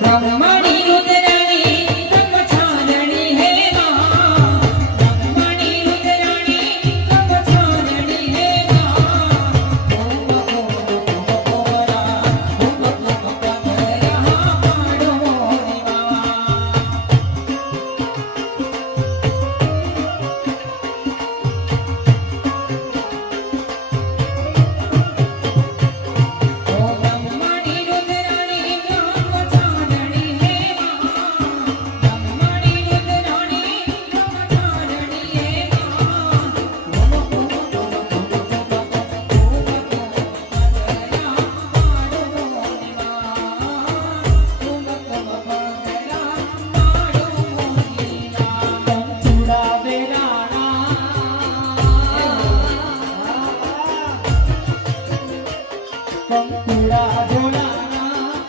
Brahma, Brahma, पंखुड़ा झूला